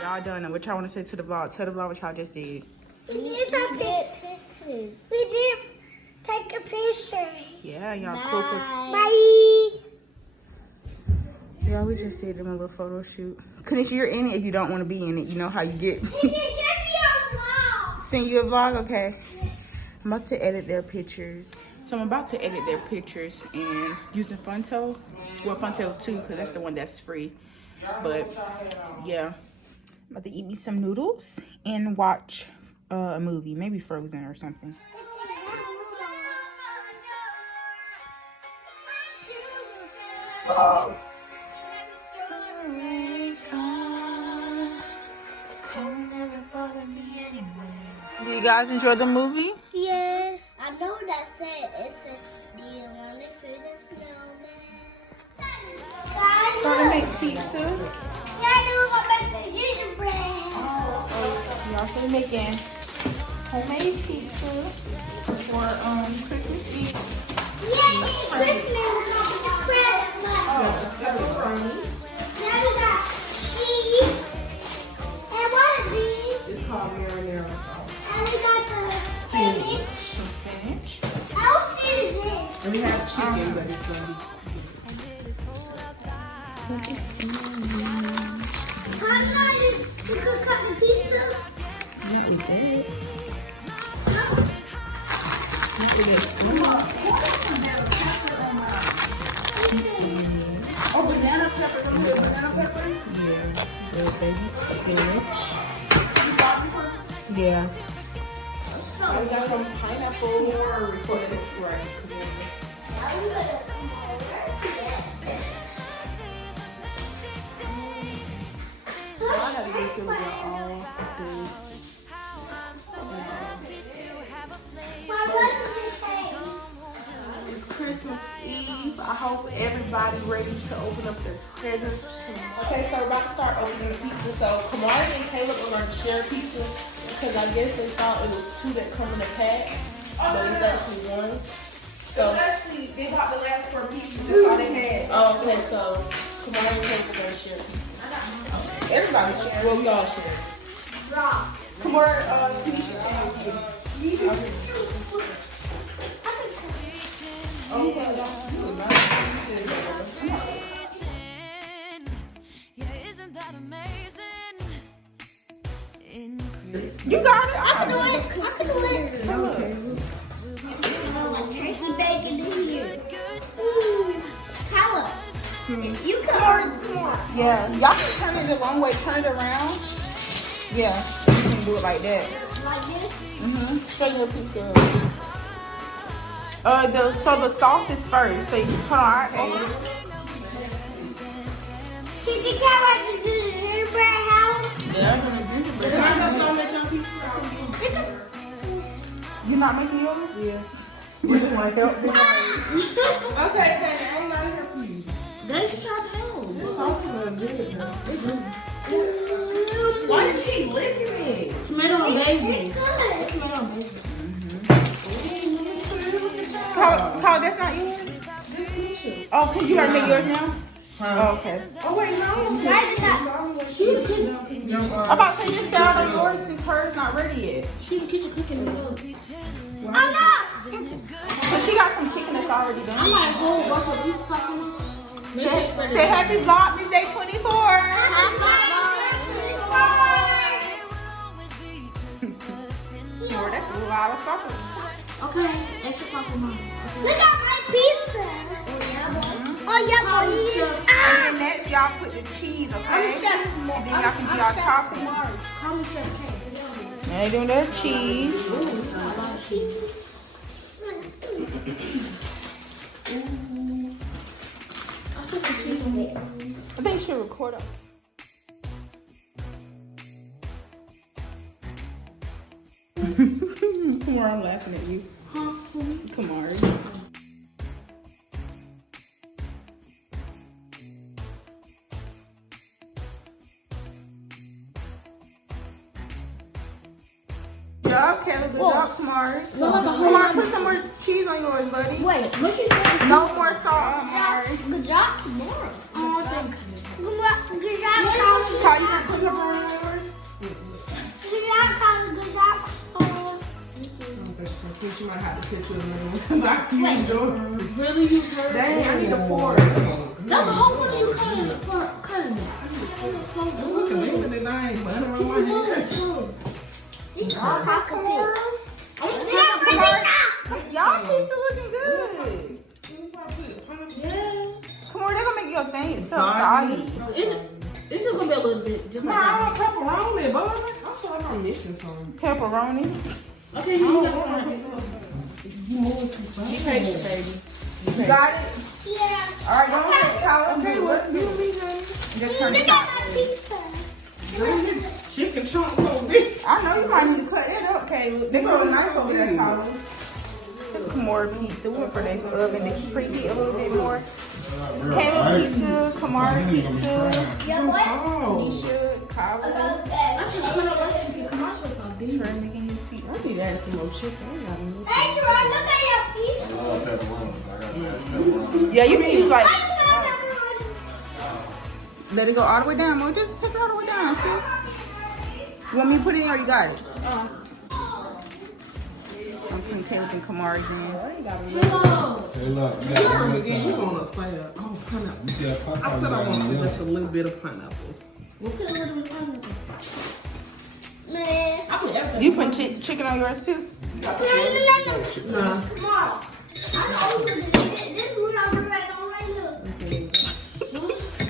Y'all done. What y'all want to say to the vlog? Tell the vlog what y'all just did. We did pictures. We did take a picture. Yeah, y'all cool. Bye. Yeah, we just did them a little photo shoot. Kanisha, you're in it if you don't want to be in it. You know how you get. Send you a vlog? Okay. I'm about to edit their pictures. So I'm about to edit their pictures and using Funto. Well, Funto 2, because that's the one that's free. But, yeah. I'm about to eat me some noodles and watch a movie. Maybe Frozen or something. Oh. Do you guys enjoy the movie? Yes. I know that said it said, do you want it for the snowman? Gonna make pizza. Yeah, we're gonna make the gingerbread. Y'all should be making homemade pizza for Christmas Eve. Yeah, Christmas. Pepperoni. Now we got cheese. And what are these? It's called marinara sauce. And we got the spinach. Some spinach. How sweet is this? And we have chicken, but it's gonna be. You could cut the pizza. Yeah, we did. Oh, banana pepper. Banana pepper? Yeah. Little baby spinach. Yeah. I got some pineapple for the right. I had to make sure we got all the food. It's Christmas Eve. I hope everybody ready to open up their presents tomorrow. Okay, so we're about to start opening the pizza. So Kamari and Caleb are going to share pizza because I guess they thought it was 2 that come in a pack, but it's actually 1. So Actually, they bought the last 4 pieces. That's all they had. oh, okay, so Kamari and Caleb are going to share pizza. Everybody share. Well, we all share. Come on, Keisha. You got it. I can do it. Turkey bacon in here. Tyler, you can. Yeah, y'all can turn it the wrong way. Turn it around. Yeah, you can do it like that. Like this? Show your pizza. So the sauce is first. So you hold on. Did you come out to do the gingerbread house? Yeah, I'm going to gingerbread. Can I help y'all make your pizza? You're not making yours? Yeah. You just want to help me? Okay, I ain't got to help you. They shut down. Why you keep licking it? Tomato and basil. Good. Tomato and basil. Kyle, that's not yours? Oh, cause you gotta make yours now? Oh, okay. Oh, wait, no. I'm about to say just down on yours since hers not ready yet. She in the kitchen cooking. I'm not. Cause she got some chicken that's already I done. like a whole bunch of these suckers. Say happy Vlogmas Day 24. Lord, that's a lot of stuff. Okay, extra sauce on mine. Look at my pizza. Oh, yeah, boy. And then next, y'all put the cheese, okay? And then y'all can do y'all toppings. Call me Chef. Now they doing their cheese. I think she should record up. Kamar, I'm laughing at you. Kamar. job, Caleb. Good job, Kamari. Come on, put some more cheese on yours, buddy. Wait, what she said? No more salt, Kamari. Good job tomorrow. Oh, thank you. Good job, Kyle, you gonna put pepperoni on yours? Good job, Kyle. Good job. She might have to pitch with another one because I used yours. Really use her? Dang, I need a fork. That's a whole one of you cutting it. Cutting it. Look at me with the knife. I don't know my head. Y'all pizza looking good. Come on, they're gonna make your thing so soggy. It's just gonna be a little bit. Just No, like I want pepperoni, but I feel like I'm missing something. Pepperoni. okay, you got some. You moving too fast. Be patient, baby. You got it? Yeah. All right, go ahead, Kyle. Okay, what's new, me, honey? Just turn Look it at out. my pizza. Chicken chunks so big. I know you might need to cut that up, Caleb. They got a knife over there, Kyle. It's Kamara pizza. We went for the oven to preheat a little bit more. Caleb pizza, Kamara pizza, Yeah, boy. Oh. Nisha, Kyle. I should put on my chicken commercial for Turn making his pizza. I need to add some more chicken. I got enough. Hey, Gerard, look at your pizza. I love pepperoni. I got pepperoni. Yeah, you can use like, I love pepperoni. let it go all the way down. Well, just take it all the way down, sis. You want me to put it in or you got it? I'm putting Caleb and Kamara's in. Hello. Hey, look. Again, you want to say that? Oh, pineapple. You got I pineapple said I right wanted there. just a little bit of pineapples. We'll put a little bit of pineapple. Man. I put everything. You put chicken on yours too? Nah. Come on. I know this. This is what I'm right on right now.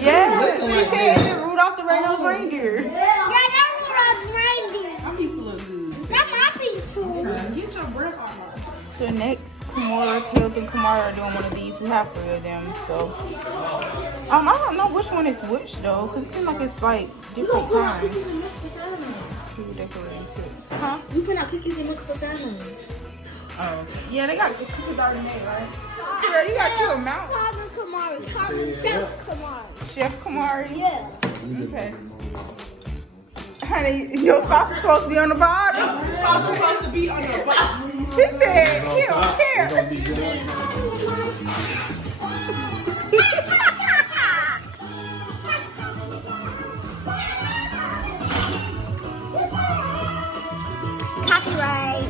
Yeah, he said it's Rudolph the Red-Nosed Reindeer. Yeah, that was reindeer. My pizza look good. That's my pizza. Get your breath off. So next, Kamara, Caleb, and Kamara are doing one of these. We have 3 of them, so I don't know which one is which though, cause it seems like it's like different times. See, decorating too. Huh? You put out cookies and milk for ceremony. Oh, yeah, they got the cookies already made, right? Terrell, you got your amount. Cousin Kamari. Cousin Chef Kamari. Chef Kamari. Yeah. Okay. Honey, your sauce is supposed to be on the bottom. Sauce is supposed to be on your bottom. He said he don't care. Copyright.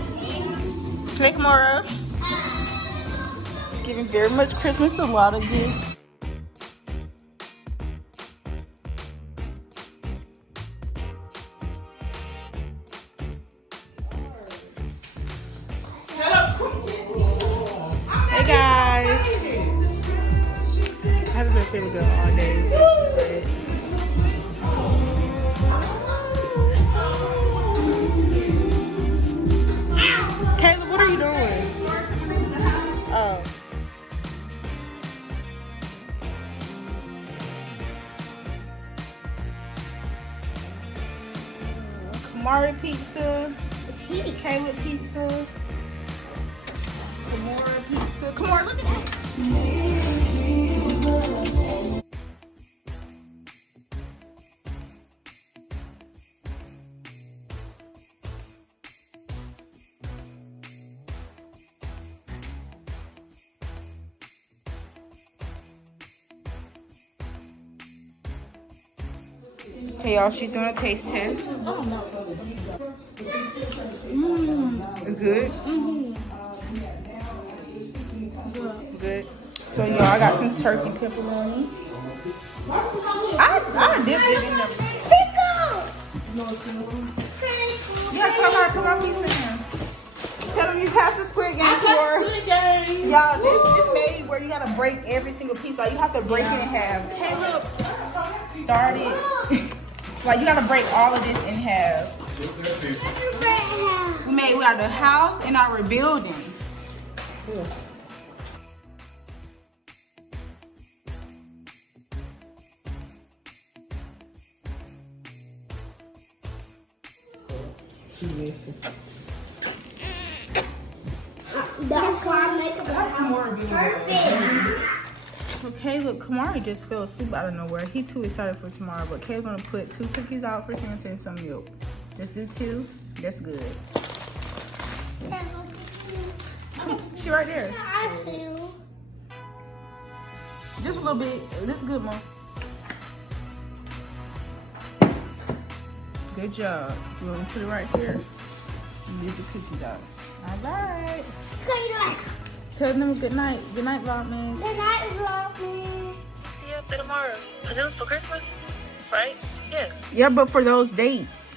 Hey, Kamara. It's giving very much Christmas, a lot of gifts. Hey guys. I haven't been feeling good all day. Caleb, what are you doing? Oh. Kamari pizza. Caleb pizza. Kamara pizza. Kamara, look at that. Okay, y'all, she's doing a taste test. It's good? Good. So, y'all, I got some turkey pepperoni. I dipped it in the pickle. Yeah, come on, piece in here. Tell them you passed the Squid Game tour. Y'all, this is made where you gotta break every single piece. Like, you have to break it in half. Caleb started. Like, you gotta break all of this in half. We got the house and our rebuilding. That car make it perfect. Okay, look, Kamari just fell asleep out of nowhere. He too excited for tomorrow, but Kay's gonna put 2 cookies out for Santa and some milk. Let's do 2. That's good. she right there. I see you. Just a little bit. This is good, Mom. Good job. You want to put it right here? And leave the cookies out. All right. Good night. Tell them good night. Good night, Vlogmas. Good night, Vlogmas. See you up there tomorrow. Because it was for Christmas, right? Yeah. Yeah, but for those dates.